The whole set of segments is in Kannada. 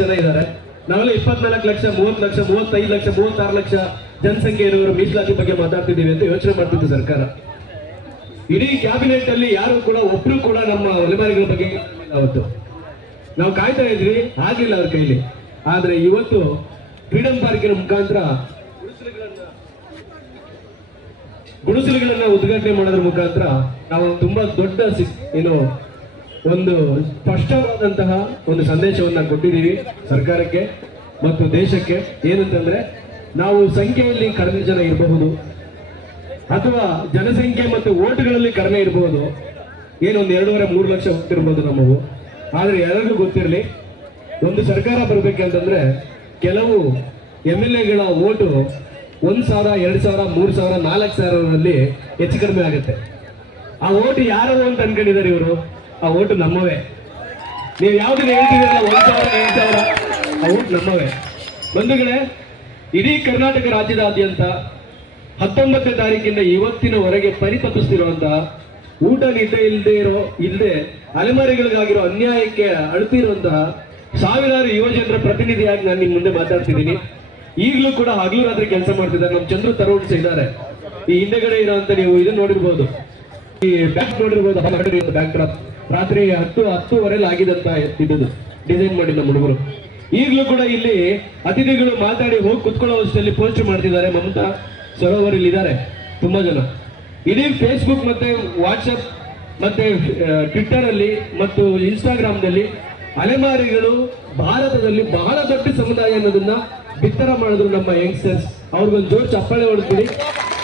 ಜನ ಇದ್ದಾರೆ. ನಾವೆಲ್ಲ 24 ಲಕ್ಷ, 30 ಲಕ್ಷ, 35 ಲಕ್ಷ, 36 ಲಕ್ಷ ಜನಸಂಖ್ಯೆ ಇರುವವರು ಮೀಸಲಾತಿ ಬಗ್ಗೆ ಮಾತಾಡ್ತಿದ್ದೀವಿ ಅಂತ ಯೋಚನೆ ಮಾಡ್ತಿದ್ದು ಸರ್ಕಾರ. ಇಡೀ ಕ್ಯಾಬಿನೆಟ್ ಅಲ್ಲಿ ಯಾರು ಕೂಡ ಒಬ್ರು ಕೂಡ ನಮ್ಮ ಅಲೆಮಾರಿಗಳ ಬಗ್ಗೆ ಅವತ್ತು ನಾವು ಕಾಯ್ತಾ ಇದ್ವಿ, ಆಗ್ಲಿಲ್ಲ ಅವ್ರ ಕೈಲಿ. ಆದ್ರೆ ಇವತ್ತು ಫ್ರೀಡಂ ಪಾರ್ಕಿನ ಮುಖಾಂತರ ಗುಡಿಸಲುಗಳನ್ನ ಉದ್ಘಾಟನೆ ಮಾಡೋದ್ರ ಮುಖಾಂತರ ನಾವು ತುಂಬಾ ದೊಡ್ಡ ಒಂದು ಸ್ಪಷ್ಟವಾದಂತಹ ಒಂದು ಸಂದೇಶವನ್ನ ಕೊಟ್ಟಿದ್ದೀವಿ ಸರ್ಕಾರಕ್ಕೆ ಮತ್ತು ದೇಶಕ್ಕೆ. ಏನಂತಂದ್ರೆ ನಾವು ಸಂಖ್ಯೆಯಲ್ಲಿ ಕಡಿಮೆ ಜನ ಇರಬಹುದು ಅಥವಾ ಜನಸಂಖ್ಯೆ ಮತ್ತು ಓಟ್ಗಳಲ್ಲಿ ಕಡಿಮೆ ಇರಬಹುದು, ಏನೊಂದು 2.5-3 ಲಕ್ಷ ಇರ್ಬೋದು ನಮ್ಮವು. ಆದ್ರೆ ಎಲ್ಲರಿಗೂ ಗೊತ್ತಿರಲಿ, ಒಂದು ಸರ್ಕಾರ ಬರ್ಬೇಕಂತಂದ್ರೆ ಕೆಲವು MLAಗಳ ಓಟು 1,000, 2,000, 3,000, 4,000ರಲ್ಲಿ ಹೆಚ್ಚು ಕಡಿಮೆ ಆಗುತ್ತೆ. ಆ ಓಟು ಯಾರು ಅಂತ ಅನ್ಕೊಂಡಿದ್ದಾರೆ ಇವರು? ಆ ಓಟು ನಮ್ಮವೇ. ನೀವು ಯಾವ್ದನ್ನ ಹೇಳ್ತಿದ್ದೀರಲ್ಲ 1,000, 8,000, ಆ ಓಟು ನಮ್ಮವೇ. ಬಂಧುಗಳೇ, ಇಡೀ ಕರ್ನಾಟಕ ರಾಜ್ಯದಾದ್ಯಂತ 19ನೇ ತಾರೀಕಿಂದ ಇವತ್ತಿನವರೆಗೆ ಪರಿತಪಿಸ್ತಿರುವಂತಹ ಊಟ ನಿದ್ದೆ ಇಲ್ಲದೆ ಅಲೆಮಾರಿಗಳಿಗಾಗಿರೋ ಅನ್ಯಾಯಕ್ಕೆ ಅಳ್ತಿರುವಂತಹ ಸಾವಿರಾರು ಯುವಜನರ ಪ್ರತಿನಿಧಿಯಾಗಿ ನಾನು ನಿಮ್ಮ ಮುಂದೆ ಮಾತಾಡ್ತಿದ್ದೀನಿ. ಈಗಲೂ ಕೂಡ ಹಗಲು ರಾತ್ರಿ ಕೆಲಸ ಮಾಡ್ತಿದ್ದಾರೆ. ನಮ್ಮ ಚಂದ್ರು ತರೋಡ್ಸ್ ಇದ್ದಾರೆ. ಈ ಹಿಂದೆಗಡೆ ಇರೋಂತ ನೀವು ಇದನ್ನ ನೋಡಿರ್ಬೋದು, ಈ ಬ್ಯಾಕ್ ನೋಡಿರ್ಬೋದು, ಬ್ಯಾಕ್ ಡ್ರಾಪ್ ರಾತ್ರಿ 10-10:30 ಆಗಿದಂತ ಇದ್ದು ಡಿಸೈನ್ ಮಾಡಿ ನಮ್ಮ ಹುಡುಗರು. ಈಗಲೂ ಕೂಡ ಇಲ್ಲಿ ಅತಿಥಿಗಳು ಮಾತಾಡಿ ಹೋಗಿ ಕುತ್ಕೊಳ್ಳೋವಷ್ಟರಲ್ಲಿ ಪೋಸ್ಟ್ ಮಾಡ್ತಿದ್ದಾರೆ. ಮಮತಾ ಸರೋವರ್ ಇಲ್ಲಿ ಇದ್ದಾರೆ ತುಂಬಾ ಜನ. ಇಡೀ ಫೇಸ್ಬುಕ್ ಮತ್ತೆ ವಾಟ್ಸಪ್ ಮತ್ತೆ ಟ್ವಿಟ್ಟರ್ ಅಲ್ಲಿ ಮತ್ತು ಇನ್ಸ್ಟಾಗ್ರಾಮ್ನಲ್ಲಿ ಅಲೆಮಾರಿಗಳು ಭಾರತದಲ್ಲಿ ಬಹಳ ದೊಡ್ಡ ಸಮುದಾಯ ಅನ್ನೋದನ್ನ ಬಿತ್ತರ ಮಾಡಿದ್ರು ನಮ್ಮ ಯಂಗ್ಸ್ಟರ್ಸ್. ಅವ್ರಿಗೊಂದು ಜೋರ್ ಚಪ್ಪಾಳೆ ಹೊಡೆದ್ಬಿಡಿ.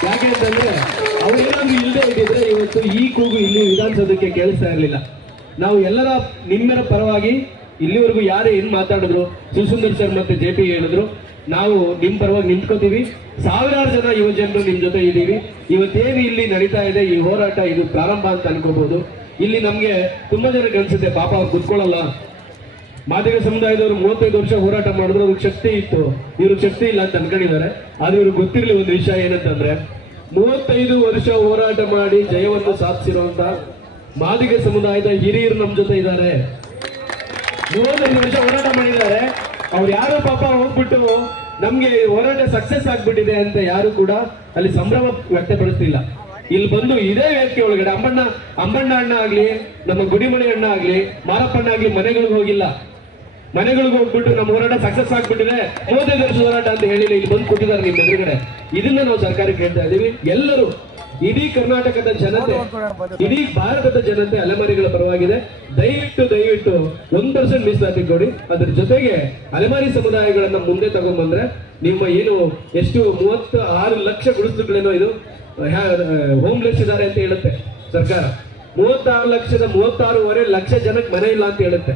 ಯಾಕೆ ಅಂತಂದ್ರೆ ಅವ್ರೇನಾದ್ರೂ ಇಲ್ಲದೆ ಇದ್ದಿದ್ರೆ ಇವತ್ತು ಈ ಕೂಗು ಇಲ್ಲಿ ವಿಧಾನಸೌಧಕ್ಕೆ ಕೇಳಿಸ್ತಾ ಇರಲಿಲ್ಲ. ನಾವು ಎಲ್ಲರ ನಿಮ್ಮೆರ ಪರವಾಗಿ ಇಲ್ಲಿವರೆಗೂ ಯಾರು ಏನ್ ಮಾತಾಡಿದ್ರು, ಸುಸುಂದರ್ ಸರ್ ಮತ್ತೆ JP ಹೇಳಿದ್ರು, ನಾವು ನಿಮ್ ಪರವಾಗಿ ನಿಂತ್ಕೋತೀವಿ. ಸಾವಿರಾರು ಜನ ಯುವಜನರು ನಿಮ್ ಜೊತೆ ಇದ್ದೀವಿ. ಇವತ್ತೇನು ಇಲ್ಲಿ ನಡೀತಾ ಇದೆ ಈ ಹೋರಾಟ, ಇದು ಪ್ರಾರಂಭ ಅಂತ ಅನ್ಕೋಬಹುದು. ಇಲ್ಲಿ ನಮ್ಗೆ ತುಂಬಾ ಜನಕ್ಕೆ ಅನ್ಸುತ್ತೆ ಪಾಪ ಅವ್ರು ಕುತ್ಕೊಳ್ಳಲ್ಲ. ಮಾದಿಗ ಸಮುದಾಯದವರು 35 ವರ್ಷ ಹೋರಾಟ ಮಾಡಿದ್ರು, ಅವ್ರಿಗೆ ಶಕ್ತಿ ಇತ್ತು, ಇವ್ರಿಗೆ ಶಕ್ತಿ ಇಲ್ಲ ಅಂತ ಅನ್ಕೊಂಡಿದ್ದಾರೆ. ಆದ್ರೆ ಇವ್ರಿಗೆ ಗೊತ್ತಿರ್ಲಿ ಒಂದು ವಿಷಯ ಏನಂತಂದ್ರೆ 35 ವರ್ಷ ಹೋರಾಟ ಮಾಡಿ ಜಯವನ್ನು ಸಾಧಿಸಿರುವಂತ ಮಾದಿಗ ಸಮುದಾಯದ ಹಿರಿಯರು ನಮ್ ಜೊತೆ ಇದ್ದಾರೆ. 35 ವರ್ಷ ಹೋರಾಟ ಮಾಡಿದ್ದಾರೆ. ಅವ್ರು ಯಾರು ಪಾಪ ಹೋಗ್ಬಿಟ್ಟು ನಮ್ಗೆ ಹೋರಾಟ ಸಕ್ಸಸ್ ಆಗ್ಬಿಟ್ಟಿದೆ ಅಂತ ಯಾರು ಕೂಡ ಅಲ್ಲಿ ಸಂಭ್ರಮ ವ್ಯಕ್ತಪಡಿಸ್ತಿಲ್ಲ. ಇಲ್ಲಿ ಬಂದು ಇದೇ ವೇದಿಕೆ ಒಳಗಡೆ ಅಂಬಣ್ಣ ಅಣ್ಣ ಆಗ್ಲಿ, ನಮ್ಮ ಗುಡಿಮಣಿ ಅಣ್ಣ ಆಗ್ಲಿ, ಮಾರಪ್ಪಣ್ಣ ಆಗ್ಲಿ ಮನೆಗಳಿಗೆ ಹೋಗಿಲ್ಲ. ಮನೆಗಳಿಗೆ ಹೋಗ್ಬಿಟ್ಟು ನಮ್ಮ ಹೋರಾಟ ಸಕ್ಸಸ್ ಆಗ್ಬಿಟ್ಟಿದೆ, 35 ವರ್ಷದ ಹೋರಾಟ ಅಂತ ಹೇಳಿಲ್ಲ. ಇಲ್ಲಿ ಬಂದು ಕೊಟ್ಟಿದ್ದಾರೆ ನಿಮ್ಮ ಎದುರುಗಡೆ. ಇದನ್ನ ನಾವು ಸರ್ಕಾರಕ್ಕೆ ಹೇಳ್ತಾ ಇದೀವಿ. ಎಲ್ಲರೂ, ಇಡೀ ಕರ್ನಾಟಕದ ಜನತೆ, ಇಡೀ ಭಾರತದ ಜನತೆ ಅಲೆಮಾರಿಗಳ ಪರವಾಗಿದೆ. ದಯವಿಟ್ಟು 1% ಮೀಸಲಾತಿ ಕೊಡಿ. ಅದ್ರ ಜೊತೆಗೆ ಅಲೆಮಾರಿ ಸಮುದಾಯಗಳನ್ನ ಮುಂದೆ ತಗೊಂಡ್ಬಂದ್ರೆ ನಿಮ್ಮ ಏನು ಎಷ್ಟು 36 ಲಕ್ಷ ಗುಡಿಸಲುಗಳೇನೋ ಇದು ಹೋಮ್ಲೆಸ್ ಇದ್ದಾರೆ ಅಂತ ಹೇಳುತ್ತೆ ಸರ್ಕಾರ. 36.5 ಲಕ್ಷ ಜನಕ್ಕೆ ಮನೆ ಇಲ್ಲ ಅಂತ ಹೇಳುತ್ತೆ.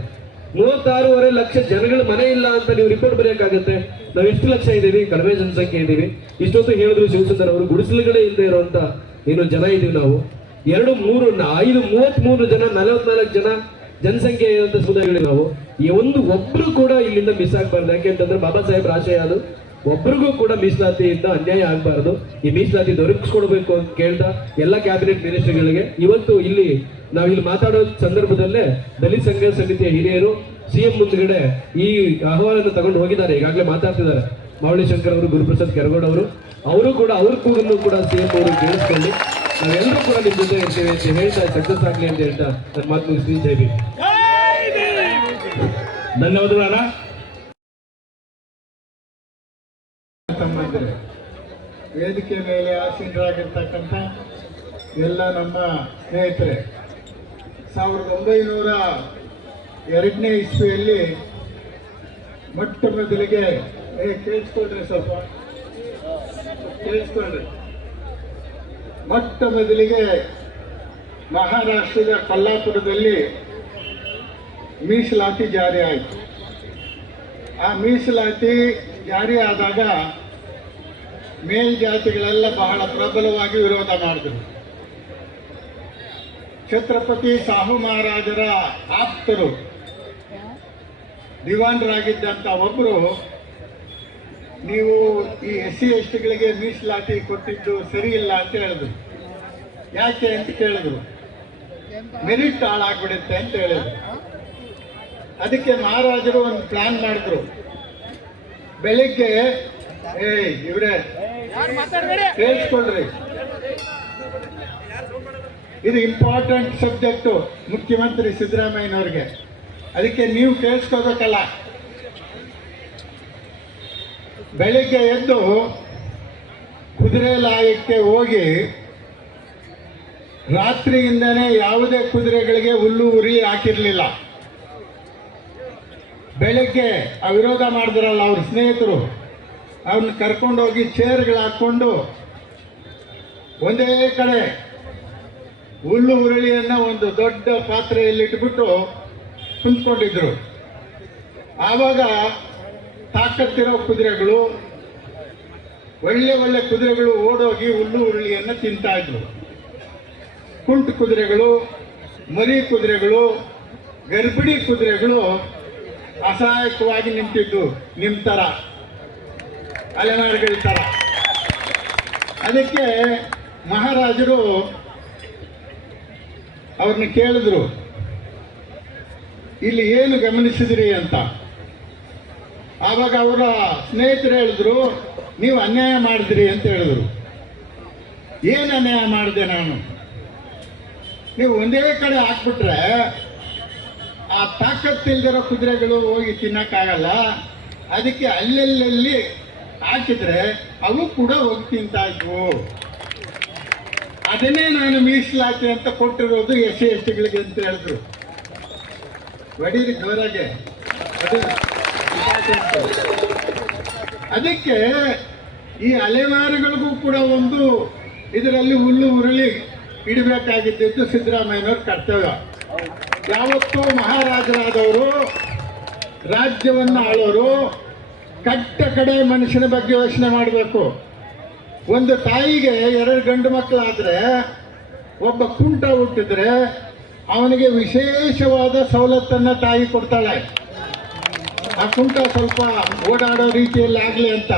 36.5 ಲಕ್ಷ ಜನಗಳ ಮನೆ ಇಲ್ಲ ಅಂತ ನೀವು ರಿಪೋರ್ಟ್ ಬರೆಯಕ್ಕಾಗತ್ತೆ. ನಾವು ಎಷ್ಟು ಲಕ್ಷ ಇದ್ದೀವಿ? ಕಡಿಮೆ ಜನಸಂಖ್ಯೆ ಇದ್ದೀವಿ. ಇಷ್ಟೊತ್ತು ಹೇಳಿದ್ರು ಶಿವಸುಂದರ್ ಅವರು, ಗುಡಿಸಲುಗಳೇ ಇಲ್ಲದೆ ಇರುವಂತ ಏನು ಜನ ಇದೀವಿ ನಾವು. 2, 3, 5, 33 ಜನ, 44 ಜನ ಜನಸಂಖ್ಯೆ ಇರುವಂತ ಸಮುದಾಯಗಳು ನಾವು. ಒಬ್ರು ಕೂಡ ಇಲ್ಲಿಂದ ಮಿಸ್ ಆಗ್ಬಾರ್ದು. ಯಾಕೆಂತಂದ್ರೆ ಬಾಬಾ ಸಾಹೇಬ್ ಆಶಯ ಅದು, ಒಬ್ರಿಗೂ ಕೂಡ ಮೀಸಲಾತಿಯಿಂದ ಅನ್ಯಾಯ ಆಗ್ಬಾರ್ದು. ಈ ಮೀಸಲಾತಿ ದೊರಕಿಸ್ಕೊಡ್ಬೇಕು ಅಂತ ಕೇಳ್ತಾ ಎಲ್ಲ ಕ್ಯಾಬಿನೆಟ್ ಮಿನಿಸ್ಟರ್ಗಳಿಗೆ ಇವತ್ತು ನಾವಿಲ್ಲಿ ಮಾತಾಡೋ ಸಂದರ್ಭದಲ್ಲೇ ದಲಿತ ಸಂಘರ್ಷ ಸಮಿತಿಯ ಹಿರಿಯರು CM ಮುಂದ್ಗಡೆ ಈ ಅಹವಾಲನ್ನು ತಗೊಂಡು ಹೋಗಿದ್ದಾರೆ. ಈಗಾಗಲೇ ಮಾತಾಡ್ತಿದ್ದಾರೆ ಮಾವಳಿ ಶಂಕರ್ ಅವರು, ಗುರುಪ್ರಸಾದ್ ಕೆರಗೋಡ್ ಅವರು ಕೂಡ ಅವ್ರ ಕೂಗನ್ನು ಕೂಡ CM ಅವರು ಕೇಳಿಸ್ಕೊಂಡು ನಾವೆಲ್ಲರೂ ಕೂಡ ನಿಮ್ ಜೊತೆ ಇರ್ತೇವೆ ಅಂತ ಹೇಳ್ತಾ ಸಕ್ಸಸ್ ಆಗ್ಲಿ ಅಂತ ಹೇಳ್ತಾ ನನ್ನ ಮಾತು ಮುಗಿಸ್ತೀನಿ. ಜೈ ಭೀಮ್. ಧನ್ಯವಾದಗಳು. ವೇದಿಕೆ ಮೇಲೆ ಆಸೀನರಾಗಿರ್ತಕ್ಕಂಥ ಎಲ್ಲ ನಮ್ಮ ಸ್ನೇಹಿತರೆ, 1902ನೇ ಇಸ್ವಿಯಲ್ಲಿ ಮೊಟ್ಟ ಮೊದಲಿಗೆ ಕೇಳಿಸ್ಕೊಳ್ರಿ ಮೊಟ್ಟ ಮೊದಲಿಗೆ ಮಹಾರಾಷ್ಟ್ರದ ಕೊಲ್ಲಾಪುರದಲ್ಲಿ ಮೀಸಲಾತಿ ಜಾರಿ ಆಯಿತು. ಆ ಮೀಸಲಾತಿ ಜಾರಿ ಆದಾಗ ಮೇಲ್ಜಾತಿಗಳೆಲ್ಲ ಬಹಳ ಪ್ರಬಲವಾಗಿ ವಿರೋಧ ಮಾಡಿದರು. ಛತ್ರಪತಿ ಸಾಹು ಮಹಾರಾಜರ ಆಪ್ತರು ದಿವಾನರಾಗಿದ್ದಂಥ ಒಬ್ಬರು, ನೀವು ಈ SC STಗಳಿಗೆ ಮೀಸಲಾತಿ ಕೊಟ್ಟಿದ್ದು ಸರಿ ಇಲ್ಲ ಅಂತ ಹೇಳಿದ್ರು. ಯಾಕೆ ಅಂತ ಕೇಳಿದ್ರು. ಮೆರಿಟ್ ಹಾಳಾಗ್ಬಿಡುತ್ತೆ ಅಂತ ಹೇಳಿದ್ರು. ಅದಕ್ಕೆ ಮಹಾರಾಜರು ಒಂದು ಪ್ಲಾನ್ ಮಾಡಿದ್ರು. ಬೆಳಿಗ್ಗೆ ಇವ್ರೆ ಕೇಳಿಸ್ಕೊಳ್ರಿ, ಇದು ಇಂಪಾರ್ಟೆಂಟ್ ಸಬ್ಜೆಕ್ಟು ಮುಖ್ಯಮಂತ್ರಿ ಸಿದ್ದರಾಮಯ್ಯನವ್ರಿಗೆ, ಅದಕ್ಕೆ ನೀವು ಕೇಳಿಸ್ಕೋಬೇಕಲ್ಲ. ಬೆಳಿಗ್ಗೆ ಎದ್ದು ಕುದುರೆ ಲಾಯಕ್ಕೆ ಹೋಗಿ ರಾತ್ರಿಯಿಂದನೇ ಯಾವುದೇ ಕುದುರೆಗಳಿಗೆ ಹುಲ್ಲು ಉರಿ ಹಾಕಿರಲಿಲ್ಲ. ಬೆಳಗ್ಗೆ ಆ ವಿರೋಧ ಮಾಡಿದ್ರಲ್ಲ ಅವ್ರ ಸ್ನೇಹಿತರು, ಅವ್ರನ್ನ ಕರ್ಕೊಂಡೋಗಿ ಚೇರ್ಗಳು ಹಾಕ್ಕೊಂಡು ಒಂದೇ ಕಡೆ ಹುಲ್ಲು ಉರುಳಿಯನ್ನು ಒಂದು ದೊಡ್ಡ ಪಾತ್ರೆಯಲ್ಲಿ ಇಟ್ಬಿಟ್ಟು ಕುಂತ್ಕೊಂಡಿದ್ರು. ಆವಾಗ ತಾಕತ್ತಿರೋ ಕುದುರೆಗಳು, ಒಳ್ಳೆ ಕುದುರೆಗಳು ಓಡೋಗಿ ಹುಲ್ಲು ಉರುಳಿಯನ್ನು ತಿಂತಾ ಇದ್ರು. ಕುಂಟು ಕುದುರೆಗಳು, ಮರಿ ಕುದುರೆಗಳು, ಗರ್ಭಿಣಿ ಕುದುರೆಗಳು ಅಸಹಾಯಕವಾಗಿ ನಿಂತಿದ್ದು, ನಿಮ್ಮ ಥರ ಅಲೆಮಾರಿಗಳ ಥರ. ಅದಕ್ಕೆ ಮಹಾರಾಜರು ಅವ್ರನ್ನ ಕೇಳಿದ್ರು, ಇಲ್ಲಿ ಏನು ಗಮನಿಸಿದ್ರಿ ಅಂತ. ಆವಾಗ ಅವರ ಸ್ನೇಹಿತರು ಹೇಳಿದ್ರು, ನೀವು ಅನ್ಯಾಯ ಮಾಡಿದ್ರಿ ಅಂತ ಹೇಳಿದ್ರು. ಏನು ಅನ್ಯಾಯ ಮಾಡಿದೆ ನಾನು? ನೀವು ಒಂದೇ ಕಡೆ ಹಾಕ್ಬಿಟ್ರೆ ಆ ತಾಕತ್ತಿಲ್ದಿರೋ ಕುದುರೆಗಳು ಹೋಗಿ ತಿನ್ನಕ್ಕಾಗಲ್ಲ. ಅದಕ್ಕೆ ಅಲ್ಲೆಲ್ಲಿ ಹಾಕಿದ್ರೆ ಅವು ಕೂಡ ಹೋಗಿ ತಿಂತಾ ಇದ್ವು. ಅದನ್ನೇ ನಾನು ಮೀಸಲಾತಿ ಅಂತ ಕೊಟ್ಟಿರೋದು SC STಗಳಿಗೆ ಅಂತ ಹೇಳಿದ್ರು. ಹೊಡೀರಿ ಜೋರಾಗೆ. ಅದಕ್ಕೆ ಈ ಅಲೆಮಾರಿಗಳಿಗೂ ಕೂಡ ಒಂದು ಇದರಲ್ಲಿ ಹುಲ್ಲು ಉರುಳಿ ಇಡಬೇಕಾಗಿದ್ದು ಸಿದ್ದರಾಮಯ್ಯನವ್ರ ಕರ್ತವ್ಯ. ಯಾವತ್ತೂ ಮಹಾರಾಜರಾದವರು, ರಾಜ್ಯವನ್ನು ಆಳೋರು ಕಟ್ಟ ಕಡೆ ಮನುಷ್ಯನ ಬಗ್ಗೆ ಯೋಚನೆ ಮಾಡಬೇಕು. ಒಂದು ತಾಯಿಗೆ 2 ಗಂಡು ಮಕ್ಕಳಾದರೆ ಒಬ್ಬ ಕುಂಟ ಹುಟ್ಟಿದ್ರೆ ಅವನಿಗೆ ವಿಶೇಷವಾದ ಸವಲತ್ತನ್ನು ತಾಯಿ ಕೊಡ್ತಾಳೆ. ಆ ಕುಂಟ ಸ್ವಲ್ಪ ಓಡಾಡೋ ರೀತಿಯಲ್ಲಿ ಆಗಲಿ ಅಂತ.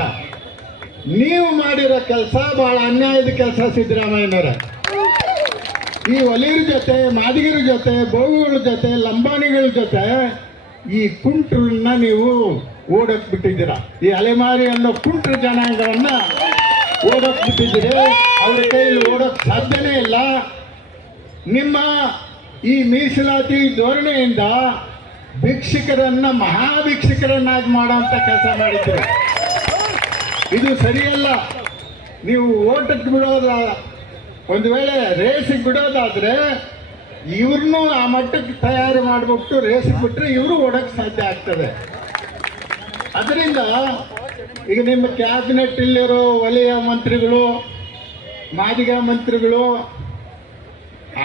ನೀವು ಮಾಡಿರೋ ಕೆಲಸ ಬಹಳ ಅನ್ಯಾಯದ ಕೆಲಸ ಸಿದ್ದರಾಮಯ್ಯನವರ. ಈ ಒಲಿಯರ ಜೊತೆ, ಮಾದಿಗರ ಜೊತೆ, ಬೋಗುಗಳ ಜೊತೆ, ಲಂಬಾಣಿಗಳ ಜೊತೆ ಈ ಕುಂಟ್ರನ್ನ ನೀವು ಓಡಕ್ ಬಿಟ್ಟಿದ್ದೀರ. ಈ ಅಲೆಮಾರಿ ಅನ್ನೋ ಕುಂಟ್ರ ಜನಾಂಗವನ್ನ ಓಡಕ್ ಬಿಟ್ಟಿದ್ದೀರಿ. ಅವ್ರ ಕೈಯಲ್ಲಿ ಓಡಕ್ ಸಾಧ್ಯನೇ ಇಲ್ಲ. ನಿಮ್ಮ ಈ ಮೀಸಲಾತಿ ಧೋರಣೆಯಿಂದ ಭಿಕ್ಷುಕರನ್ನ ಮಹಾಭಿಕ್ಷುಕರನ್ನಾಗಿ ಮಾಡೋಂಥ ಕೆಲಸ ಮಾಡಿದ್ದೀರಿ. ಇದು ಸರಿಯಲ್ಲ. ನೀವು ಓಟಕ್ಕೆ ಬಿಡೋದ, ಒಂದು ವೇಳೆ ರೇಸಿಗೆ ಬಿಡೋದಾದ್ರೆ ಇವ್ರನ್ನೂ ಆ ಮಟ್ಟಕ್ಕೆ ತಯಾರು ಮಾಡಿಬಿಟ್ಟು ರೇಸಿಗೆ ಬಿಟ್ಟರೆ ಇವರು ಓಡಕ್ಕೆ ಸಾಧ್ಯ ಆಗ್ತದೆ. ಅದರಿಂದ ಈಗ ನಿಮ್ಮ ಕ್ಯಾಬಿನೆಟ್ ಇಲ್ಲಿರೋ ವಲಯ ಮಂತ್ರಿಗಳು, ಮಾದಿಗ ಮಂತ್ರಿಗಳು,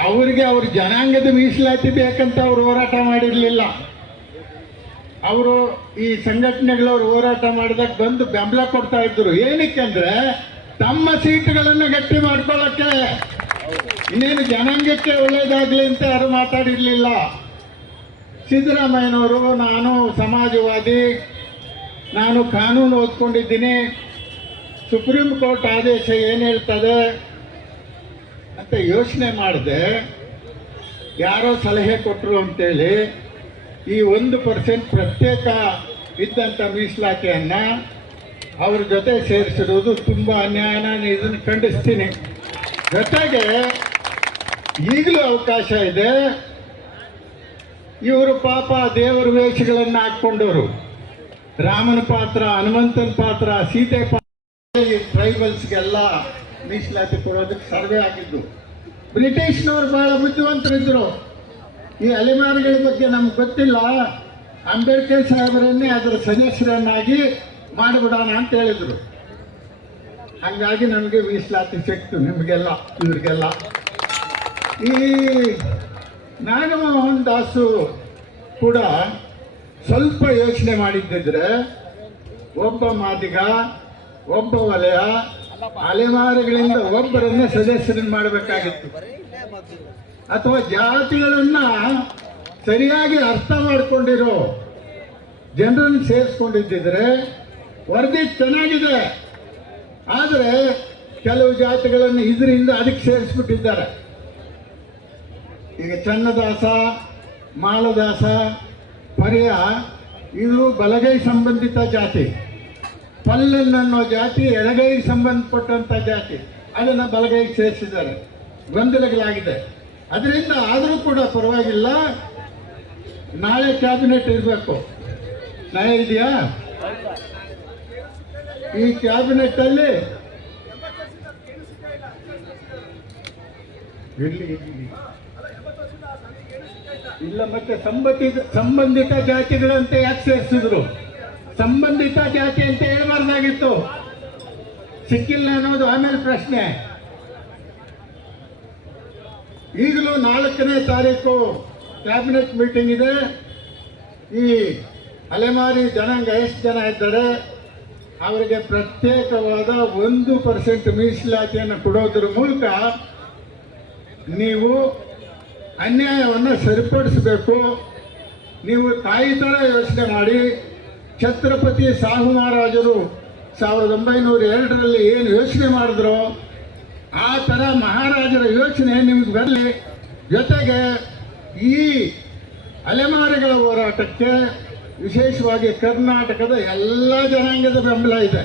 ಅವರಿಗೆ ಅವ್ರ ಜನಾಂಗದ ಮೀಸಲಾತಿ ಬೇಕಂತ ಅವರು ಹೋರಾಟ ಮಾಡಿರಲಿಲ್ಲ. ಅವರು ಈ ಸಂಘಟನೆಗಳವರು ಹೋರಾಟ ಮಾಡಿದಾಗ ಬಂದು ಬೆಂಬಲ ಕೊಡ್ತಾ ಇದ್ರು. ಏನಕ್ಕೆ ಅಂದರೆ ತಮ್ಮ ಸೀಟುಗಳನ್ನು ಗಟ್ಟಿ ಮಾಡ್ಕೊಳ್ಳೋಕ್ಕೆ. ಇನ್ನೇನು ಜನಾಂಗಕ್ಕೆ ಒಳ್ಳೇದಾಗಲಿ ಅಂತ ಯಾರು ಮಾತಾಡಿರಲಿಲ್ಲ. ಸಿದ್ದರಾಮಯ್ಯನವರು, ನಾನು ಸಮಾಜವಾದಿ, ನಾನು ಕಾನೂನು ಓದ್ಕೊಂಡಿದ್ದೀನಿ, ಸುಪ್ರೀಂ ಕೋರ್ಟ್ ಆದೇಶ ಏನು ಹೇಳ್ತದೆ ಅಂತ ಯೋಚನೆ ಮಾಡಿದೆ. ಯಾರೋ ಸಲಹೆ ಕೊಟ್ಟರು ಅಂತೇಳಿ ಈ 1% ಪ್ರತ್ಯೇಕ ಇದ್ದಂಥ ಮೀಸಲಾತಿಯನ್ನು ಅವ್ರ ಜೊತೆ ಸೇರಿಸಿರೋದು ತುಂಬ ಅನ್ಯಾಯ. ನಾನು ಇದನ್ನು ಖಂಡಿಸ್ತೀನಿ. ಜೊತೆಗೆ ಈಗಲೂ ಅವಕಾಶ ಇದೆ. ಇವರು ಪಾಪ ದೇವರ ವೇಷಗಳನ್ನು ಹಾಕ್ಕೊಂಡವರು, ರಾಮನ ಪಾತ್ರ, ಹನುಮಂತನ ಪಾತ್ರ, ಸೀತೆ ಪಾತ್ರ, ಟ್ರೈಬಲ್ಸ್ಗೆಲ್ಲ ಮೀಸಲಾತಿ ಕೊಡೋದಕ್ಕೆ ಸರ್ವೆ ಆಗಿದ್ದು. ಬ್ರಿಟಿಷ್ನವ್ರು ಭಾಳ ಬುದ್ಧಿವಂತರಿದ್ದರು. ಈ ಅಲೆಮಾರಿಗಳ ಬಗ್ಗೆ ನಮ್ಗೆ ಗೊತ್ತಿಲ್ಲ, ಅಂಬೇಡ್ಕರ್ ಸಾಹೇಬರನ್ನೇ ಅದರ ಸದಸ್ಯರನ್ನಾಗಿ ಮಾಡಿಬಿಡೋಣ ಅಂತ ಹೇಳಿದರು. ಹಾಗಾಗಿ ನಮಗೆ ಮೀಸಲಾತಿ ಸಿಕ್ತು, ನಿಮಗೆಲ್ಲ, ಇವ್ರಿಗೆಲ್ಲ. ಈ ನಾಗಮೋಹನ್ ದಾಸು ಕೂಡ ಸ್ವಲ್ಪ ಯೋಚನೆ ಮಾಡಿದ್ದಿದ್ರೆ ಒಬ್ಬ ಮಾದಿಗ, ಒಬ್ಬ ವಲಯ, ಅಲೆಮಾರಿಗಳಿಂದ ಒಬ್ಬರನ್ನೇ ಸದಸ್ಯರನ್ನು ಮಾಡಬೇಕಾಗಿತ್ತು. ಅಥವಾ ಜಾತಿಗಳನ್ನ ಸರಿಯಾಗಿ ಅರ್ಥ ಮಾಡಿಕೊಂಡಿರೋ ಜನರನ್ನು ಸೇರಿಸ್ಕೊಂಡಿದ್ದಿದ್ರೆ ವರದಿ ಚೆನ್ನಾಗಿದೆ. ಆದರೆ ಕೆಲವು ಜಾತಿಗಳನ್ನು ಇದರಿಂದ ಅದಕ್ಕೆ ಸೇರಿಸ್ಬಿಟ್ಟಿದ್ದಾರೆ. ಈಗ ಚನ್ನದಾಸ, ಮಾಲದಾಸ, ಪರ್ಯ ಇದು ಬಲಗೈ ಸಂಬಂಧಿತ ಜಾತಿ. ಪಲ್ಲನ್ ಅನ್ನೋ ಜಾತಿ ಎಡಗೈಗೆ ಸಂಬಂಧಪಟ್ಟಂಥ ಜಾತಿ, ಅದನ್ನು ಬಲಗೈಗೆ ಸೇರಿಸಿದ್ದಾರೆ. ಗೊಂದಲಗಳಾಗಿದೆ. ಅದರಿಂದ ಆದರೂ ಕೂಡ ಪರವಾಗಿಲ್ಲ, ನಾಳೆ ಕ್ಯಾಬಿನೆಟ್ ಇರಬೇಕು. ನಾಳೆ ಇದೆಯಾ? ಈ ಕ್ಯಾಬಿನೆಟ್ಟಲ್ಲಿ ಇಲ್ಲ, ಮತ್ತೆ ಸಂಬಂಧಿತ ಜಾತಿಗಳಂತೆ ಯಾಕೆ ಸೇರಿಸಿದ್ರು? ಸಂಬಂಧಿತ ಜಾತಿ ಅಂತ ಹೇಳ್ಬಾರ್ದಾಗಿತ್ತು. ಸಿಕ್ಕಿಲ್ಲ ಅನ್ನೋದು ಆಮೇಲೆ ಪ್ರಶ್ನೆ. ಈಗಲೂ 4ನೇ ತಾರೀಕು ಕ್ಯಾಬಿನೆಟ್ ಮೀಟಿಂಗ್ ಇದೆ. ಈ ಅಲೆಮಾರಿ ಜನಾಂಗ ಎಷ್ಟು ಜನ ಇದ್ದಾರೆ ಅವರಿಗೆ ಪ್ರತ್ಯೇಕವಾದ 1% ಮೀಸಲಾತಿಯನ್ನು ಕೊಡೋದ್ರ ಮೂಲಕ ನೀವು ಅನ್ಯಾಯವನ್ನು ಸರಿಪಡಿಸಬೇಕು. ನೀವು ತಾಯಿ ಥರ ಯೋಚನೆ ಮಾಡಿ. ಛತ್ರಪತಿ ಸಾಹು ಮಹಾರಾಜರು 1902ರಲ್ಲಿ ಏನು ಯೋಚನೆ ಮಾಡಿದ್ರು ಆ ಥರ ಮಹಾರಾಜರ ಯೋಚನೆ ನಿಮ್ಗೆ ಬರಲಿ. ಜೊತೆಗೆ ಈ ಅಲೆಮಾರಿಗಳ ಹೋರಾಟಕ್ಕೆ ವಿಶೇಷವಾಗಿ ಕರ್ನಾಟಕದ ಎಲ್ಲ ಜನಾಂಗದ ಬೆಂಬಲ ಇದೆ.